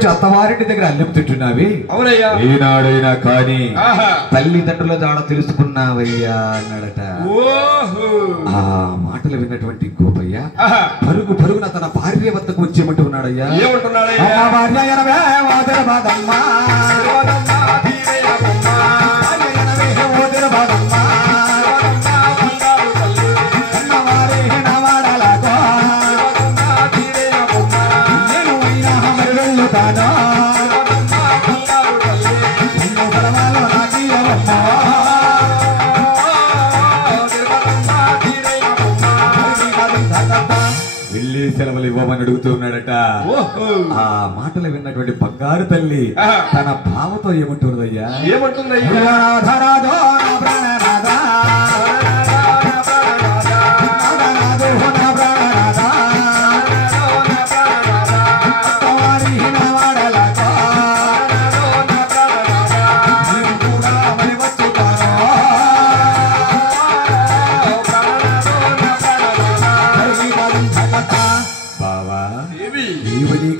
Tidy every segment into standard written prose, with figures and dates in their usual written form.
అత్తవారింటి దగ్గర అల్లం తింటున్నావి. అవునయ్యా. ఏనాడైనా కానీ తల్లిదండ్రుల జాడ తెలుసుకున్నావయ్యా అన్నాడట. ఆ మాటలు విన్నటువంటి గోపయ్య పరుగు పరుగున తన భార్య వద్దకు వచ్చేమంటూ ఉన్నాడయ్యా. వెళ్ళి సెలవులు ఇవ్వమని అడుగుతూ ఉన్నాడట. ఆ మాటలు విన్నటువంటి బంగారు తల్లి తన భావతో ఏమంటున్నదయ్యా? ఏమంటుందయ్యా?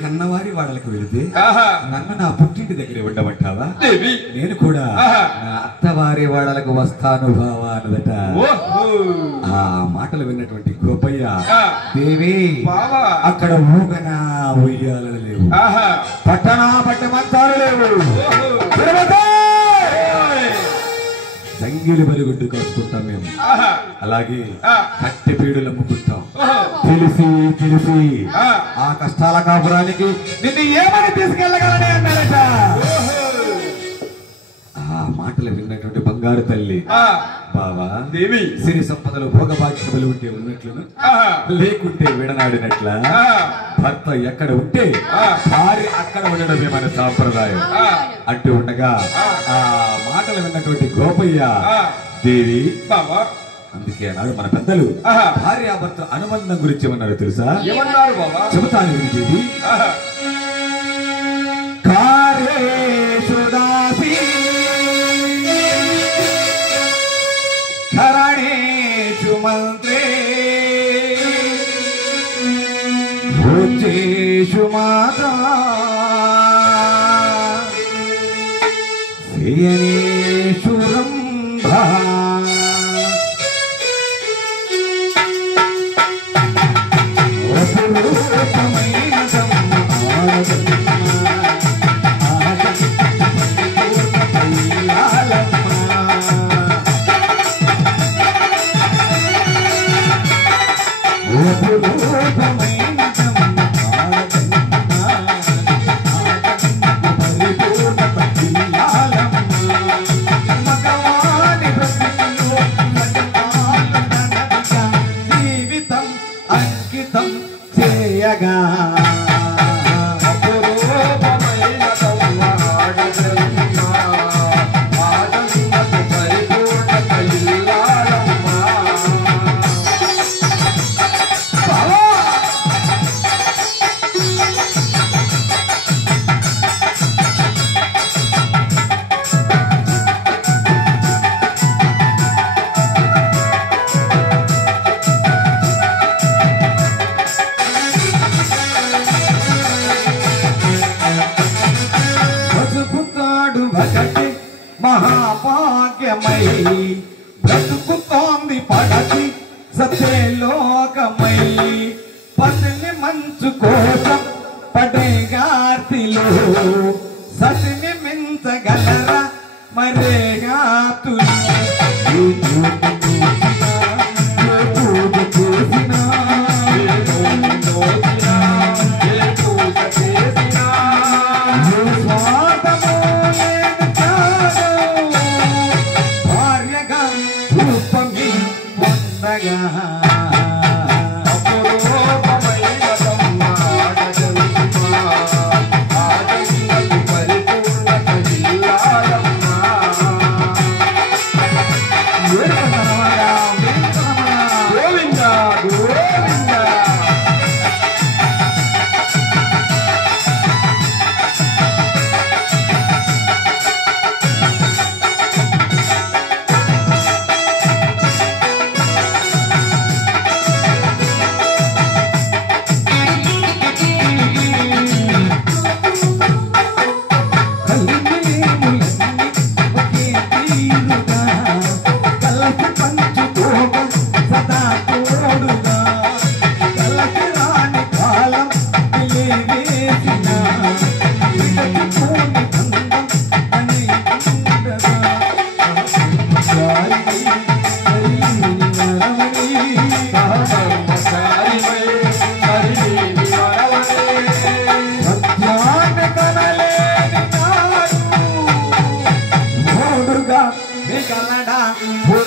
కన్నవారి వాళ్ళకి వెళితే నన్ను నా పుట్టింటి దగ్గర ఉండమంటావా? నేను కూడా నా అత్తవారి వాళ్ళకు వస్తాను బావా అన్నదట. ఆ మాటలు విన్నటువంటి గోపయ్య, దేవి అక్కడ ఊగనా ఉయ్యాలలు లేవు, పట్టణా పట్టమంతాలు లేవు, సంగిలి బలిగుడ్డు కాసుకుంటాం మేము, అలాగే కట్టె పీడులు అమ్ముకుంటాం. తెలిసి తెలిసి ఆ కష్టాల కాపురానికి నిన్ను ఏమని తీసుకెళ్ళగలని అన్నాడట. ఆ మాటలు విన్నటువంటి బంగారు తల్లి, బావా దేవి సిరి సంపదలు భోగభాగ్యములు ఉంటే ఉన్నట్లును, లేకుంటే విడనాడినట్ల భర్త ఎక్కడ ఉంటే భార్య అక్కడ ఉండడమే మన సాంప్రదాయం అంటూ ఉండగా ఆ మాటలు విన్నటువంటి గోపయ్య, దేవి బావా అందుకే అన్నాడు మన పెద్దలు భార్యాభర్త అనుబంధం గురించి ఏమన్నారు తెలుసా? ఏమన్నారు బాబా? చెబుతాను వినిదేవి. కార్యేషు దాసి కరణేషు మంత్రే భోజేషు మాతా శయనేషు రంభా జీవితం అంకితం చేయగా మహాభాగ్యమై బ్రతుకుతోంది పడచి సత్యలోకమై పసిని మంచు కోసం పడేగాతిలో సతిని మించగలరా మరేగాతులు పరిపూర్ణ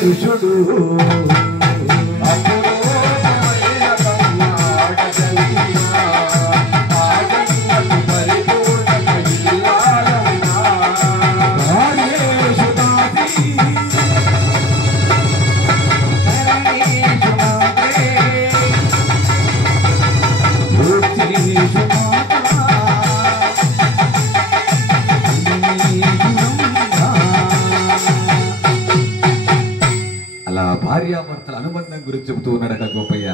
పురుషుడు అలా భార్యాభర్తల అనుబంధం గురించి చెబుతూ ఉన్నాడట గోపయ్య.